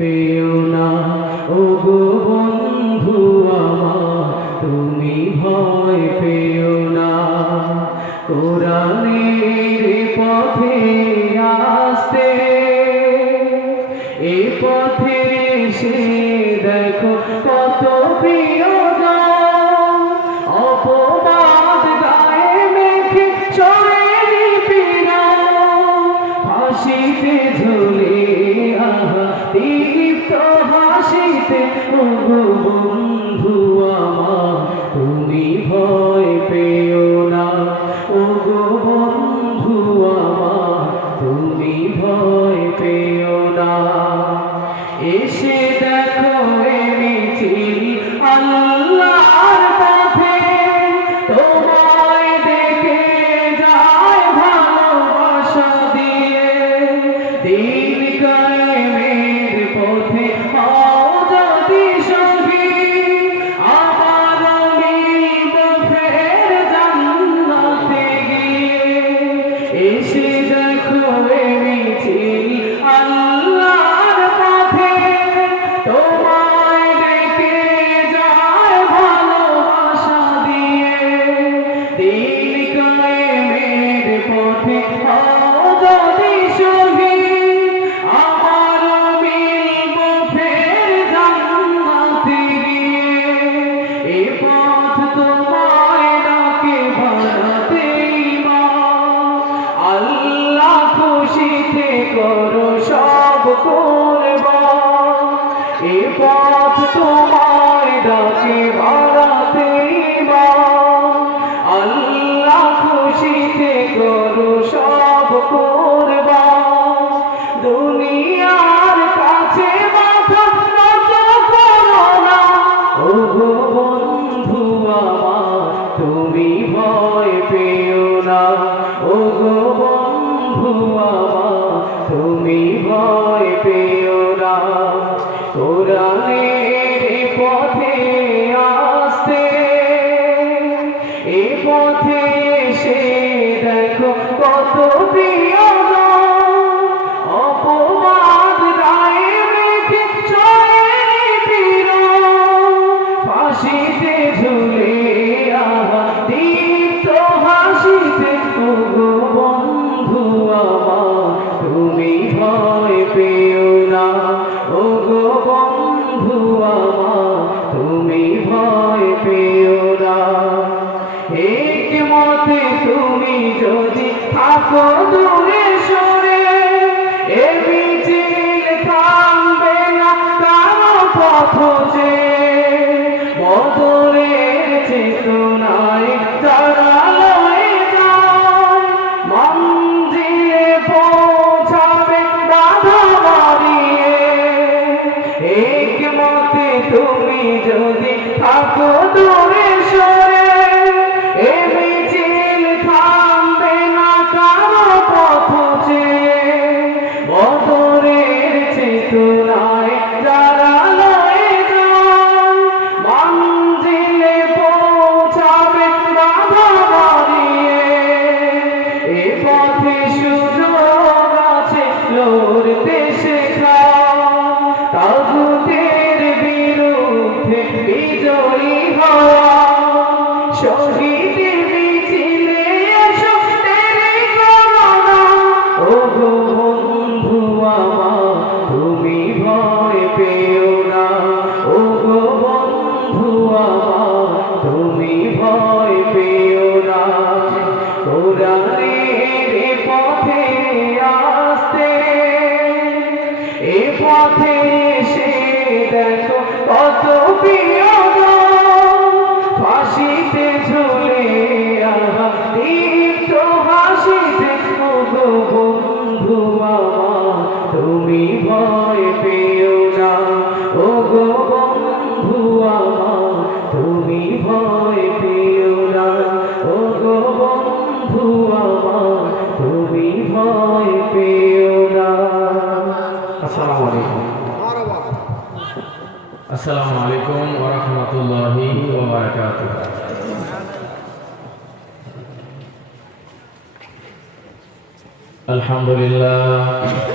পেও না। ও গো বন্ধু আমার তুমি ভয় পেও না। কোরআনের পথে আসতে এ পথে এসে দেখো কত প্রিয়জন অপবাদ গায়ে মেখে চলে পীড়া হাসিতে ঝুলে আহা দীপ্ত হাসিতে। ও গো বন্ধু আমার তুমি ভয় পেও না। ও গো বন্ধু আমার তুমি ভয় পেও না। এসে দেখো এ মিছিল আল্লাহর পথে তোমায় ডেকে যায় ভালোবাসা দিয়ে। দিন কায়েমের পথে হও যদি সঙ্গী আমার মিলব ফের জান্নাতে গিয়ে। এসে দেখো এ মিছিল আল্লাহর পথে তোমায় ডেকে যায় ভালোবাসা দিয়ে। দিন কায়েমের পথে হও যদি সঙ্গী আমার মিলব ফের জান্নাতে গিয়ে। এ পথ তোমায় ডাকে বানাতে ইমান আল্লাহ খুশিতে করো সব কুরবান। এ পথ তোমায় ডাকে বানাতে ইমান আল্লাহ খুশিতে করো সব কুরবান। দুনিয়ার কাছে মাথা নত করো না। ও গো বন্ধু আমার তুমি ভয় পেও না। ও গো বন্ধু আমার তুমি ভয় পেও না। কোরআনের পথে আসতে এ পথে এসে দেখো কত প্রিয়জন অপবাদ গায়ে মেখে চলে পীড়া ফাঁসিতে ঝুলে আহা দীপ্ত হাসিতে। ও গো বন্ধু আমার তুমি ভয় পেও না। ও গো বন্ধু আমার তুমি ভয় পেও না। হিকমতে তুমি যদি থাকো দূরে সরে এ মিছিল থামবে না কারো পথ যে। বদরের চেতনায় যারা লয়ে যায় মঞ্জিলে পৌঁছাবে বাধা বাড়িয়ে। হিকমতে তুমি যদি থাকো দূরে সরে এ মিছিল থামবে না কারো পথ চেয়ে। বদরের চেতনায় যারা লয়ে যায় মঞ্জিলে পৌঁছাবে বাধা বাড়িয়ে। এ পথে সুযোগ আছে লড়তে শেখা তাগুতের বিরুদ্ধে বিজয়ী হওয়া। শহীদের মিছিলে এসো দেরি করো না। ও গো বন্ধু আমার তুমি ভয় পেও না। ও গো বন্ধু আমার তুমি ভয় পেও না। কোরআনের পথে আসতে এ পথে এসে দেখো কত প্রিয়জন ফাঁসিতে ঝুলে আহা দীপ্ত হাসিতে। ও গো বন্ধু আমার তুমি ভয় পেও না। ও গো বন্ধু আমার তুমি ভয় পেও না। ও গো বন্ধু আমার তুমি ভয় পেও না। আসসালামু আলাইকুম। আসসালামু আলাইকুম ওয়া রাহমাতুল্লাহি ওয়া বারাকাতুহু। আলহামদুলিল্লাহ।